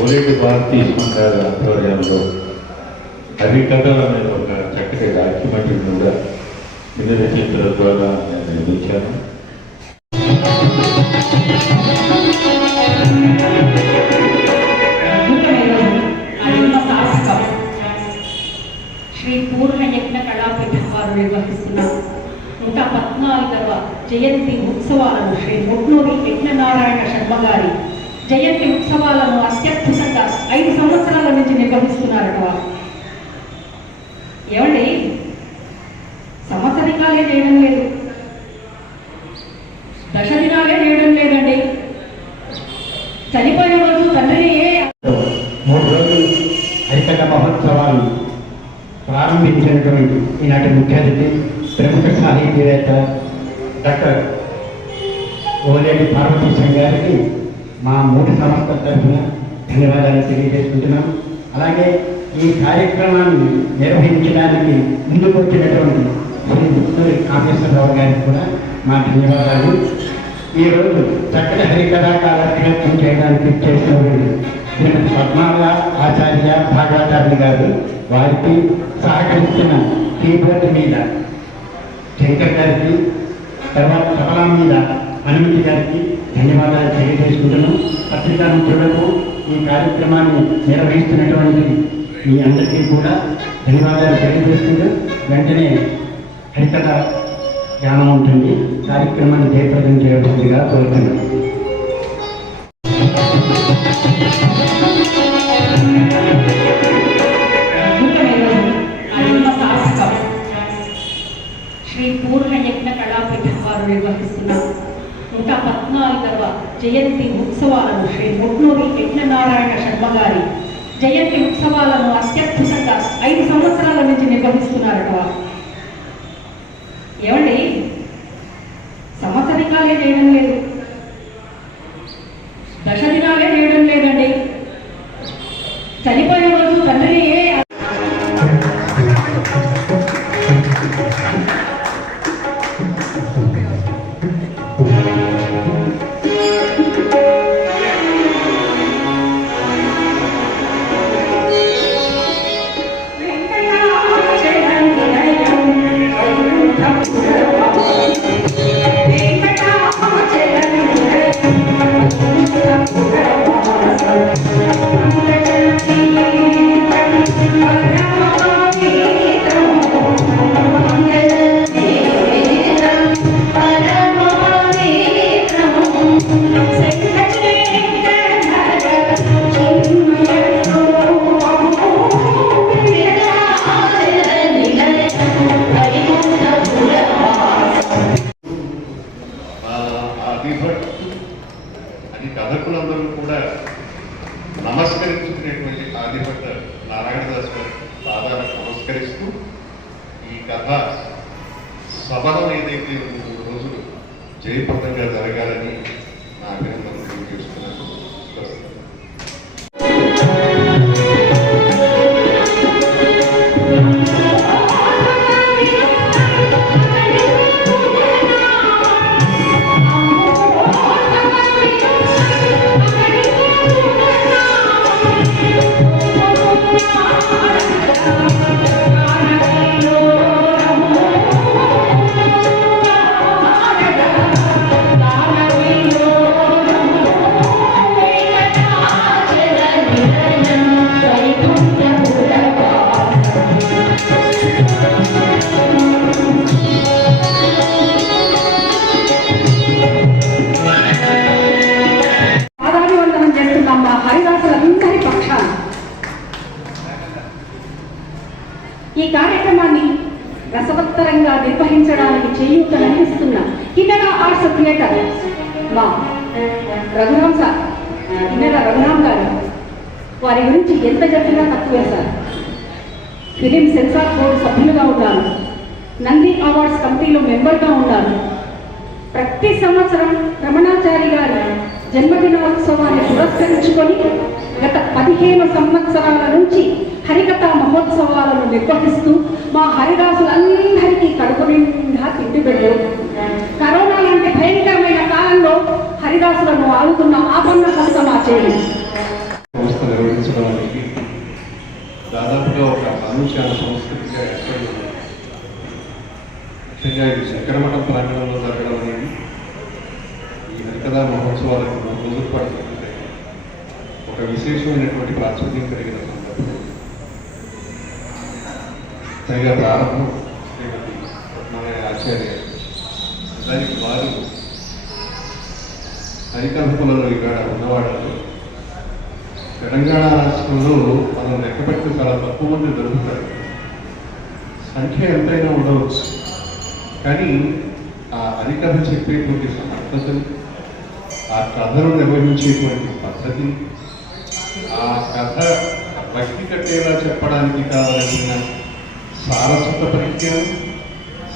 ఓలేటి భారతీ గారి ఆధ్వర్యంలో హరికథ అనే ఒక చక్కటి డాక్యుమెంటరీ కూడా చిన్న రచయితల ద్వారా నేను నిర్మించాను. శ్రీ పూర్ణ యజ్ఞ కళాపీఠం వారు నిర్వహిస్తున్న 114వ జయంతి ఉత్సవాలను శ్రీ ముట్నూరి యజ్ఞనారాయణ శర్మ గారి జయంతి ఉత్సవాలను అత్యద్భుతంగా 5 సంవత్సరాల నుంచి నిర్వహిస్తున్నారట. ఏమండి, సంవత్సరికాలే చేయడం లేదు, దశ దినాలే చేయడం లేదండి. చనిపోయిన రోజు తండ్రిని 3 రోజులు హరికథ మహోత్సవాలు ప్రారంభించినటువంటి ఈనాటి ముఖ్య అతిథి ప్రముఖ సాహితీవేత్త డాక్టర్ ఓలేటి పార్వతీశం గారికి మా 3 సంస్థల తరఫున ధన్యవాదాలు తెలియజేసుకుంటున్నాం. అలాగే ఈ కార్యక్రమాన్ని నిర్వహించడానికి ముందుకు వచ్చినటువంటి శ్రీ ముత్తూరి కామేశ్వరరావు గారికి కూడా మా ధన్యవాదాలు. ఈరోజు చక్కటి హరికథా కార్యక్రమం చేయడానికి చేసినటువంటి శ్రీమతి పద్మాల ఆచార్య భాగాచార్యులు గారు, వారికి సహకరించిన కీబోర్డు మీద శంకర్ గారికి, తర్వాత తబలా మీద అనుమతి గారికి ధన్యవాదాలు తెలియజేసుకుంటున్నాం. పత్రికా మిత్రులకు ఈ కార్యక్రమాన్ని నిర్వహిస్తున్నటువంటి మీ అందరికీ కూడా ధన్యవాదాలు తెలియజేసుకుంటూ వెంటనే హరికథ జ్ఞానం ఉంటుంది. కార్యక్రమాన్ని జయప్రదం చేయవలసిందిగా కోరుతున్నాను. శ్రీ పూర్ణ యజ్ఞ కళాపీఠం వారు నిర్వహిస్తున్న 114వ జయంతి ఉత్సవాలను శ్రీ ముట్నూరి యజ్ఞనారాయణ శర్మ గారి జయంతి ఉత్సవాలను అత్యద్భుతంగా 5 సంవత్సరాల నుంచి నిర్వహిస్తున్నారట. ఏమండి, సంవత్సరికాలే చేయడం లేదు, దశ దినాలే చేయడం లేదండి. చనిపోయిన రోజు తండ్రిని అది కథకులందరూ కూడా నమస్కరించుకునేటువంటి ఆదిభట్ట నారాయణదాస్ గారి పాదాలకు నమస్కరిస్తూ ఈ కథ సభలో ఏదైతే 3 రోజులు జయప్రదంగా జరగాలని నా అభినందనలు తెలియజేస్తున్నాను. ఈ కార్యక్రమాన్ని రసవత్తరంగా నిర్వహించడానికి చేయూతనందిస్తున్న కిన్నెర ఆర్ట్స్ థియేటర్ మా రఘురామ్ సార్, కిన్నెర రఘురామ్ గారు, వారి గురించి ఎంత చెప్పినా తక్కువే సార్. ఫిలిం సెన్సార్ బోర్డు సభ్యులుగా ఉన్నారు, నంది అవార్డ్స్ కమిటీలో మెంబర్గా ఉన్నారు. ప్రతి సంవత్సరం రమణాచారి గారి జన్మదినోత్సవాన్ని పురస్కరించుకొని గత 15 సంవత్సరాల నుంచి హరికథా మహోత్సవాలను నిర్వహిస్తూ మా హరిదాసులందరికీ కడుపు నిండా తిండి పెట్టారు. కరోనా లాంటి భయంకరమైన కాలంలో హరి హరిదాసులను ఆదుకున్న ఆపన్న హస్తమాచేరి సంస్థ నిర్వహించడానికి దాదాపుగా ఒక అనుచార సంస్కృతిగా ఏర్పడి ఉంది. ముఖ్యంగా ఇది శంకరమఠం ప్రాంగణంలో జరగడం అనేది ఈ హరికథా మహోత్సవాలకు 3 రోజుల పాటు జరుగుతాయి. ఒక విశేషమైనటువంటి ప్రాచుర్యం కలిగిన సందర్భం. పైగా ప్రారంభం శ్రీమతి పద్మనాయ ఆచార్య దానికి వారు హరికథకులలో ఇక్కడ ఉన్నవాళ్ళు. తెలంగాణ రాష్ట్రంలో మనం లెక్కపెట్టిన చాలా తక్కువ మంది దొరుకుతారు. సంఖ్య ఎంతైనా ఉండవచ్చు, కానీ ఆ హరికథ చెప్పేటువంటి సమర్థతలు, ఆ కథను నిర్వహించేటువంటి పద్ధతి, ఆ కథ భక్తి కట్టేలా చెప్పడానికి కావలసిన సారస్వత పరిజ్ఞానం,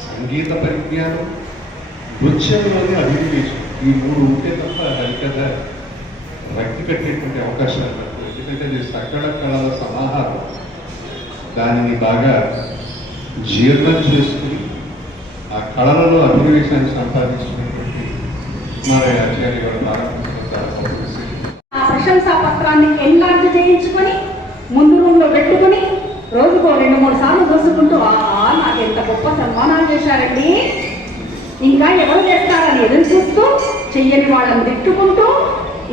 సంగీత పరిజ్ఞానం, నృత్యంలోని అభినవేశం, ఈ 3 ఉంటే తప్ప హరికథ భక్తి కట్టేటువంటి అవకాశాలు లేదు. ఎందుకంటే ఇది సకల కళల సమాహారం. దానిని బాగా జీర్ణం చేసుకుని ఆ కళలలో అభినవేశాన్ని సంపాదించినటువంటి కుమారయ్య ఆచార్య గారు ప్రారంభించిన ఆ ప్రశంసా పత్రాన్ని ఎన్లార్జ్ చేయించుకొని ముందు రూమ్లో పెట్టుకుని రోజుకో 2-3 సార్లు దోసుకుంటూ నాకు ఎంత గొప్ప సన్మానాలు చేశారండి, ఇంకా ఎవరు చేస్తారని ఎదురు చూస్తూ చెయ్యని వాళ్ళని తిట్టుకుంటూ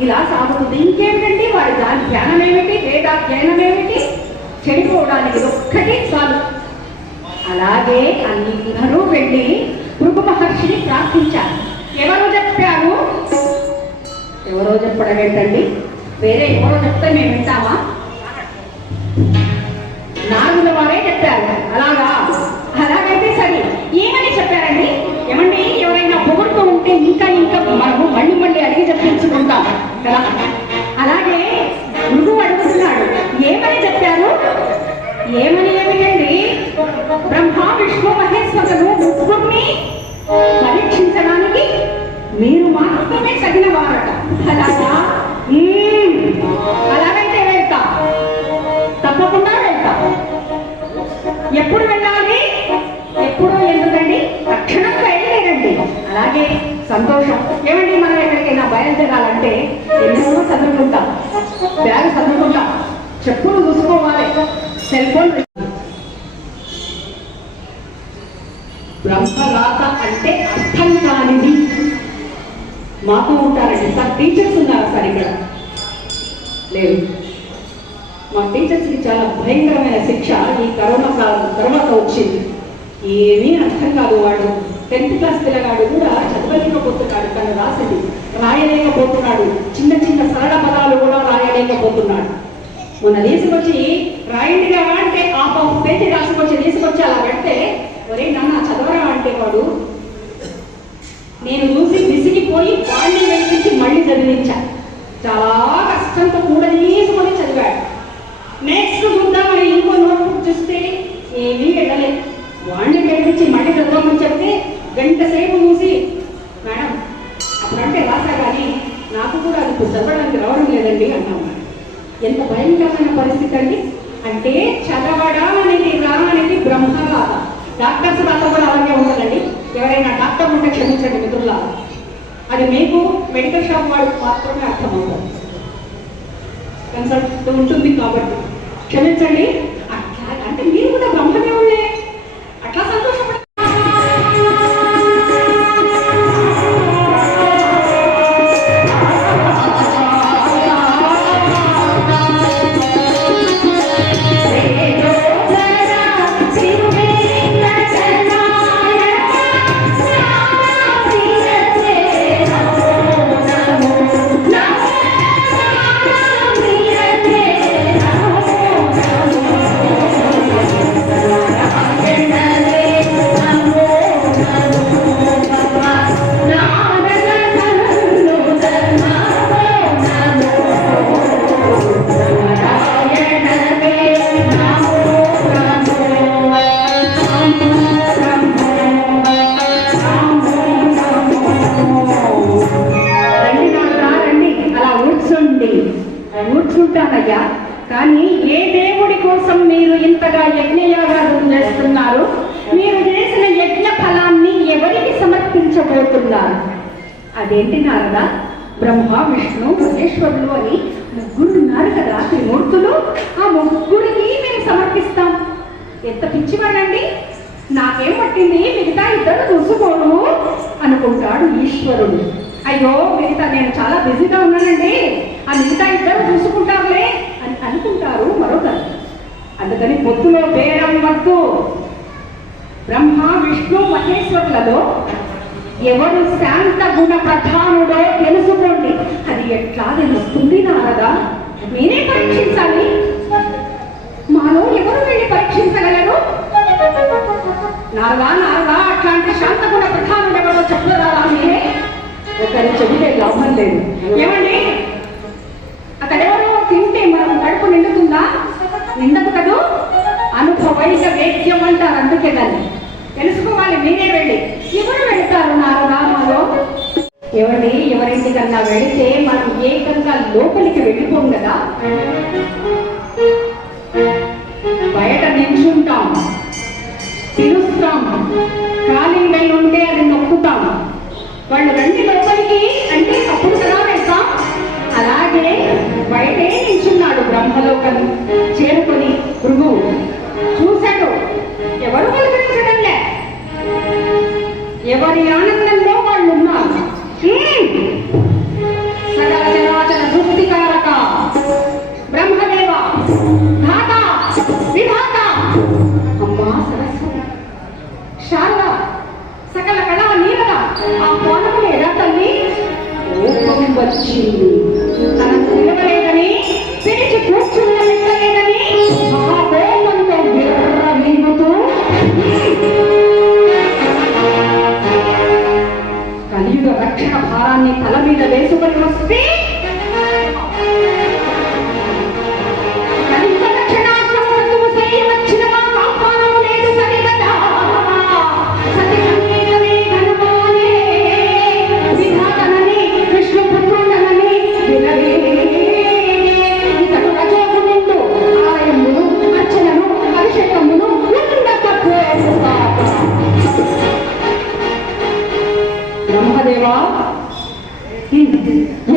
ఇలా సాగుతుంది. ఇంకేమిటండి వాడి దాని ధ్యానం ఏమిటి, వేదాధ్యయనం ఏమిటి, చెడిపోవడానికి ఒక్కటి చాలు. అలాగే అందరూ వెళ్ళి భృగు మహర్షిని ప్రార్థించారు. ఎవరో చెప్పారు, ఎవరో చెప్పడం ఏంటండి, వేరే ఎవరో చెప్తే మేము వింటామా? నారదుల వారే చెప్పారు. అలాగైతే సరే ఏమని చెప్పారండి? ఏమండి ఎవరైనా పొగుడుతూ ఉంటే ఇంకా మనము మళ్ళీ అడిగి చెప్పించుకుంటాం కదా. అలాగే భృగువు అడుగుతున్నాడు, ఏమని చెప్పారు? ఏమిటండి? బ్రహ్మ విష్ణు మహేశ్వరులు ముగ్గురిని పరీక్షించడానికి మీరు మాత్రమే తగిన వారట. అలాగైతే వెళ్తా, తప్పకుండా వెళ్తా. ఎప్పుడు వెళ్ళాలి? ఎప్పుడు ఎందుకండి? తక్షణం బయలుదేరండి. అలాగే సంతోషం. ఏమండి మనం ఎక్కడికైనా బయలుదేరాలంటే ఎన్నో చదువుకుంటాం, బ్యాగ్ చదువుకుంటాం, చెప్పులు చూసుకోవాలి, సెల్ ఫోన్. బ్రహ్మరాత అంటే అర్థం కానిది. మాకు ఉంటారండి సార్, టీచర్స్ ఉన్నారు సార్ ఇక్కడ లేదు. మా టీచర్స్కి చాలా భయంకరమైన శిక్ష ఈ కరోనా కాలం తర్వాత వచ్చింది. ఏమీ అర్థం కాదు. వాడు 10th క్లాస్ పిల్లగాడు కూడా చదవలేకపోతున్నాడు, తను రాసింది రాయలేకపోతున్నాడు, చిన్న సరళ పదాలు కూడా రాయలేకపోతున్నాడు. మొన్న తీసుకొచ్చి రాయండిగా అంటే హాఫ్ పేజీ తీసుకొచ్చి అలా పెడితే, ఒరే నాన్న చదవరా అంటే వాడు, నేను చూసి విసిగిపోయి వాడిని వెలిపించి మళ్ళీ చదివించా. చాలా కష్టంతో కూడా తీసుకొని చదివాడు. నెక్స్ట్ చూద్దామని ఇంకో నోట్బుక్ చూస్తే ఏమీ వెళ్ళలేదు. వాడిని వెలిపించి మళ్ళీ చదవమని చెప్తే గంట సేపు చూసి, మేడం అప్పుడంటే రాసా కానీ నాకు కూడా అది చదవడానికి రావడం లేదండి అన్నాం. ఎంత భయంకరమైన పరిస్థితి అండి. అంటే చదవడం అనేది అనేది బ్రహ్మరాత. డాక్టర్స్ రాత కూడా అలాగే ఉంటుందండి. ఎవరైనా డాక్టర్ ఉంటే క్షమించండి మిత్రుల, అది మీకు మెడికల్ షాప్ వాళ్ళకి మాత్రమే అర్థమవుతుంది, కన్సల్ట్ ఉంటుంది కాబట్టి క్షమించండి. అట్లా అంటే మీరు కూడా బ్రహ్మదేవుడే, అట్లా సంతోషపడ. కూర్చుంటానయ్యా, కానీ ఏ దేవుడి కోసం మీరు ఇంతగా యజ్ఞయాగాలు చేస్తున్నారు? మీరు చేసిన యజ్ఞ ఫలాన్ని ఎవరికి సమర్పించబోతున్నారు? అదేంటి నారదా, బ్రహ్మ విష్ణు మహేశ్వరులు అని ముగ్గురు ఉన్నారు కదా త్రిమూర్తులు. ఆ ముగ్గురిని మేము సమర్పిస్తాం. ఎంత పిచ్చివాడండి, నాకేం పట్టింది, మిగతా ఇద్దరు చూసుకోను అనుకుంటాడు ఈశ్వరుడు. అయ్యో మిగతా నేను చాలా బిజీగా ఉన్నానండి, ఆ మిగతా ఇద్దరు చూసుకుంటారులే అని అనుకుంటారు మరొకరు. అందుకని పొత్తులో బేరం వద్దు. బ్రహ్మ విష్ణు మహేశ్వరులలో ఎవరు శాంత గుణ ప్రధానుడో తెలుసుకోండి. అది ఎట్లా తెలుస్తుంది నారదా? మీరే పరీక్షించాలి. మాలో ఎవరు వెళ్ళి పరీక్షించగలరు? నారదా నారదా అట్లాంటి శాంత గుణ ప్రధానుడు ఎవరో చెప్పరాదా? మీరే ఒకరి చెబితే లాభం లేదు. ఏమండి, అతడెవరో తింటే మనం కడుపు నిండుతుందా? నిండదు కదూ. అనుభవైక వేద్యం అంటారు. అందుకే దాన్ని తెలుసుకోవాలి. మీరే వెళ్ళి. ఎవరు వెళ్తారు నారదామాలో? ఏమండి, ఎవరింటికన్నా వెళితే మనం ఏకంగా లోపలికి వెళ్ళిపోం కదా, బయట నిల్చుంటాం, పిలుస్తాం, కాలింగ్ బెల్ ఉంటే అది నొక్కుతాం. వాళ్ళు రండి లోపలికి అంటే అప్పుడు కదా వెళ్తాం. అలాగే బయటే నిల్చున్నాడు బ్రహ్మలోకం చేరుకొని భృగువు. చూశాడు, ఎవరు పలకరించడంలే. ఎవరి ఆనందంలో వాళ్ళు ఉన్నారు. సకల చరాచర సృష్టికారక బ్రహ్మదేవ ధాత విధాత అమ్మా సరస్వతి శారద సకల కళా నీలద ఆ కోణము లేదా తల్లి? కోపం వచ్చింది. తనకు పిలవలేదని, పిలిచి కూర్చుండలేదని ఆ కోపంతో విర్రవీగుతూ కలియుగ రక్షణ భారాన్ని తల మీద వేసుకొని వస్తే కలియుగ రక్షణాశ్రమము చేయవచ్చిన మా ఆహ్వానము లేదు సరిగదా. సతి సంగీతమే ఘనమానే విధాతనని విష్ణుపుత్రుడనని వినవే. ఇతడు రజోగుణుడు ఆలయమును అర్చనను అభిషేకమును ఉండకపోవుగా. బ్రహ్మదేవా,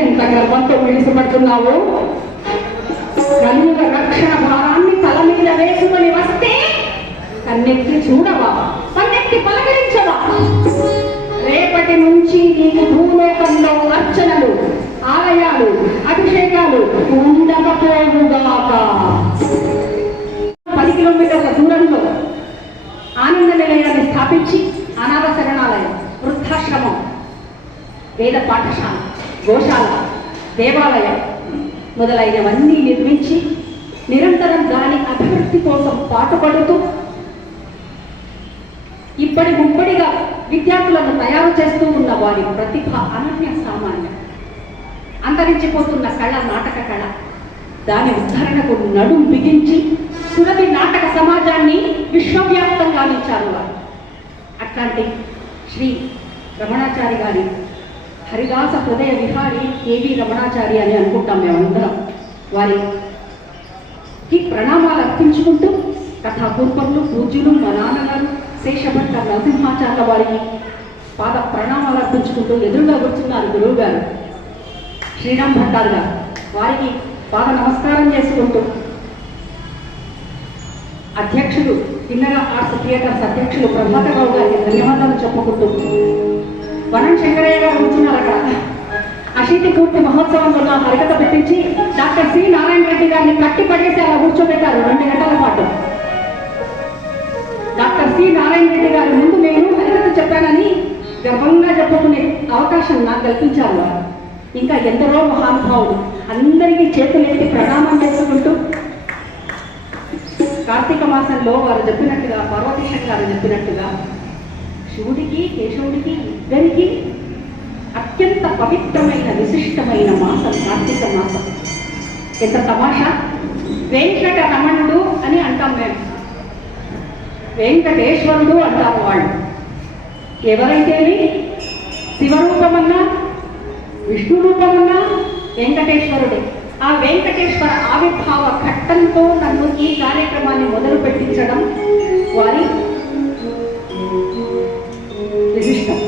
ఎంత గర్వంతో విడిసిపడుతున్నావు? కలియుగ రక్షణ భారాన్ని తల మీద వేసుకొని వస్తే కన్నెత్తి చూడవా, కన్నెత్తి పలకరించవా? రేపటి నుంచి నీకు భూలోకంలో అర్చనలు, ఆలయాలు, అభిషేకాలు ఉండకపోవుగాక. 10 కిలోమీటర్ల దూరంలో ఆనంద నిలయాన్ని స్థాపించి అనాథ శరణాలయం, వృద్ధాశ్రమం, వేద పాఠశాల, గోశాల, దేవాలయం మొదలైనవన్నీ నిర్మించి నిరంతరం దాని అభివృద్ధి కోసం పాటుపడుతూ ఇప్పటి ముప్పడిగా విద్యార్థులను తయారు చేస్తూ ఉన్న వారి ప్రతిభ అనన్య సామాన్యం. అంతరించిపోతున్న కళ నాటక కళ, దాని ఉద్ధరణకు నడుం బిగించి సురభి నాటక సమాజాన్ని విశ్వవ్యాప్తంగా నిలిచారు వారు. అట్లాంటి శ్రీ రమణాచారి గారి హరిదాస హృదయ విహారి కేవి రమణాచారి అని అనుకుంటాం మేమందరం. వారికి ప్రణామాలు అర్పించుకుంటూ కథాపూర్వకులు పూజ్యులు మా నాన్నగారు శేషభట్ట నరసింహాచార్య వారికి పాద ప్రణామాలు అర్పించుకుంటూ ఎదురుగా కూర్చున్నారు గురువు గారు శ్రీరామ్ భట్టారు గారు. వారికి పాద నమస్కారం చేసుకుంటూ అధ్యక్షులు కిన్నెర ఆర్ట్స్ థియేటర్స్ అధ్యక్షులు ప్రభాకరరావు గారికి ధన్యవాదాలు చెప్పుకుంటూ వనం శంకరయ్య గారు కూర్చున్నారు అక్కడ. అశీతి పూర్తి మహోత్సవంలో నా హరికథ పెట్టించి డాక్టర్ సి నారాయణ రెడ్డి గారిని కట్టి పడేసి అలా కూర్చోబెట్టారు 2 గంటల పాటు. డాక్టర్ సి నారాయణ రెడ్డి గారి ముందు నేను హరికథ చెప్పానని గర్వంగా చెప్పుకునే అవకాశం నాకు కల్పించారు వారు. ఇంకా ఎందరో మహానుభావులు అందరికీ చేతులెత్తి ప్రణామం చేసుకుంటూ కార్తీక మాసంలో వారు చెప్పినట్టుగా, పార్వతీశం గారు చెప్పినట్టుగా శివుడికి కేశవుడికి ఇద్దరికి అత్యంత పవిత్రమైన విశిష్టమైన మాసం కార్తీక మాసం. ఎంత తమాషా, వెంకట రమణుడు అని అంటాం మేము, వెంకటేశ్వరుడు అంటారు వాళ్ళు. ఎవరైతేనే శివరూపమన్నా విష్ణు రూపమన్నా వెంకటేశ్వరుడే. ఆ వెంకటేశ్వర ఆవిర్భావ ఘట్టంతో నన్ను ఈ కార్యక్రమాన్ని మొదలు పెట్టించడం వారి విశిష్టం.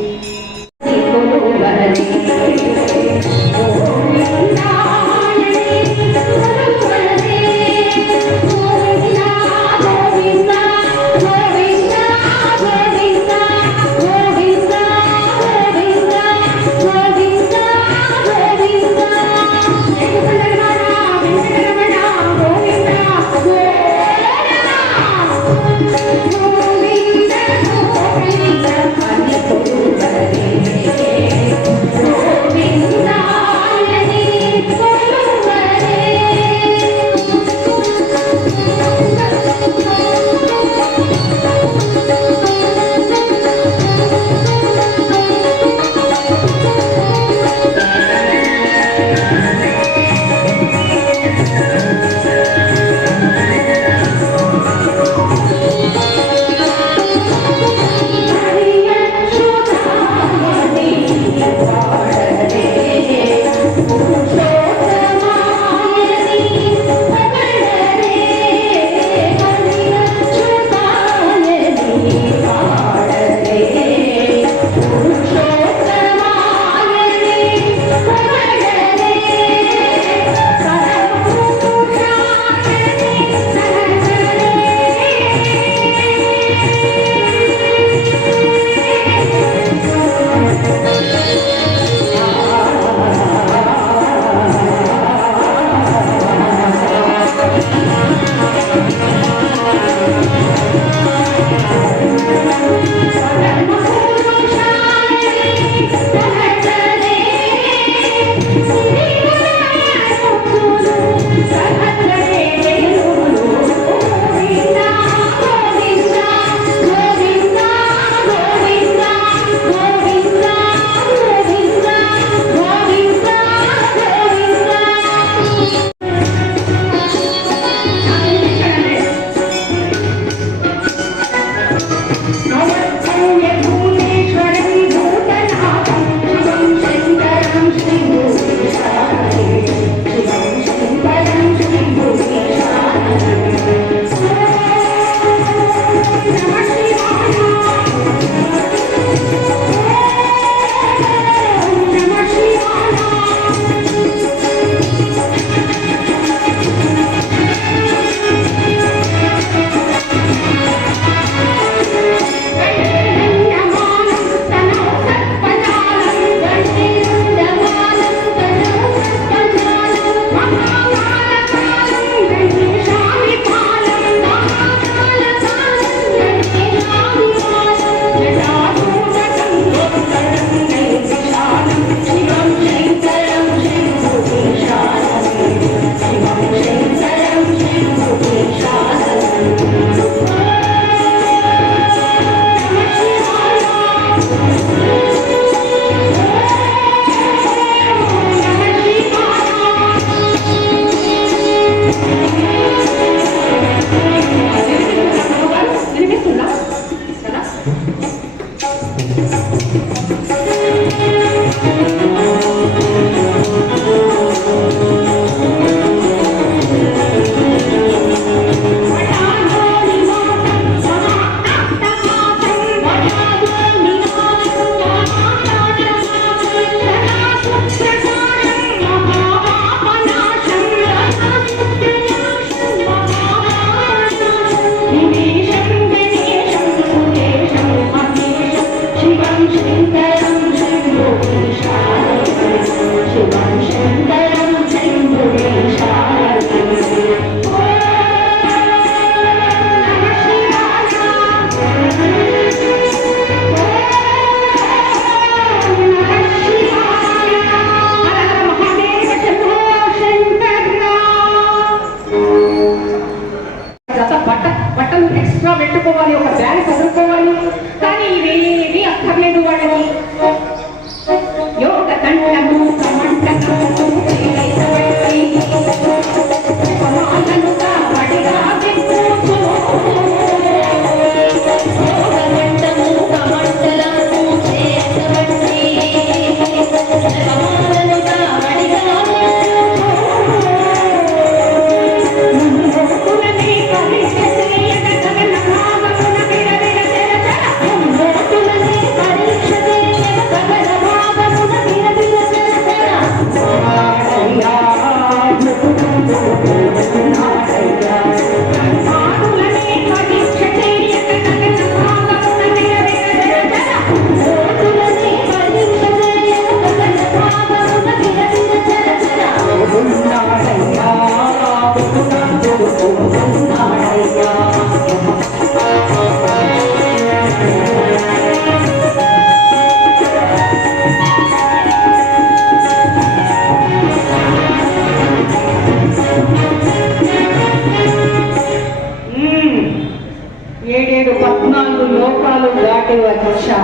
14 లోకాలు దాటి వచ్చా.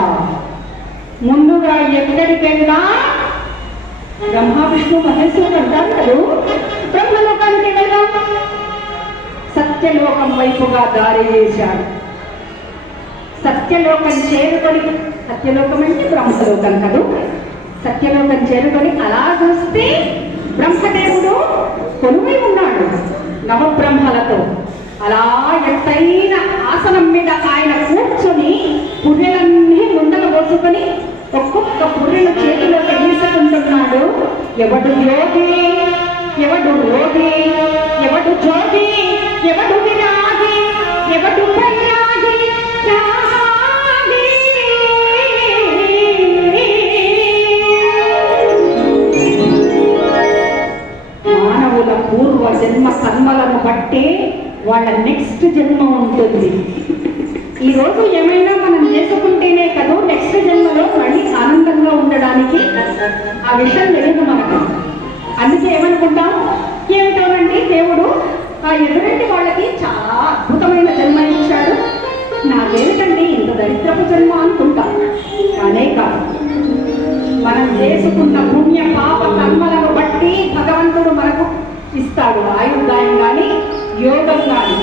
ముందుగా ఎక్కడికెళ్ళా బ్రహ్మ విష్ణు మహేశ్వరుడు అంటారు కదా, బ్రహ్మలోకానికి వెళ్ళా. సత్యలోకం వైపుగా దారి చేశాడు. సత్యలోకం చేరుకొని, సత్యలోకం అంటే బ్రహ్మలోకం కదూ, సత్యలోకం చేరుకొని అలా చూస్తే బ్రహ్మదేవుడు కొలువై ఉన్నాడు నవబ్రహ్మలతో. అలా ఎత్తైన ఆసనం మీద ఆయన కూర్చొని పుర్రెలన్నీ ముందల పోసుకొని ఒక్కొక్క పుర్రెను చేతిలోకి తీసుకుంటున్నాడు. ఎవడు యోగి, ఎవడు రోగి, ఎవడు జోగి, ఎవడు విరాగి, ఎవడు వైరాగి, మానవుల పూర్వ జన్మ కర్మలను బట్టి వాళ్ళ నెక్స్ట్ జన్మ ఉంటుంది. ఈరోజు ఏమైనా మనం చేసుకుంటేనే కదా నెక్స్ట్ జన్మలో మళ్ళీ ఆనందంగా ఉండడానికి ఆ విషయం తెలియదు మనకు. అందుకే ఏమనుకుంటాం, ఏమిటోనండి దేవుడు ఆ ఎదురంటి వాళ్ళకి చాలా అద్భుతమైన జన్మ ఇచ్చాడు, నాకేమిటండి ఇంత దరిద్రపు జన్మ అనుకుంటాం. కానే కాదు, మనం చేసుకున్న పుణ్య పాప కర్మలను బట్టి భగవంతుడు మనకు ఇస్తాడు ఆయుర్దాయం కానీ యోగం కానీ.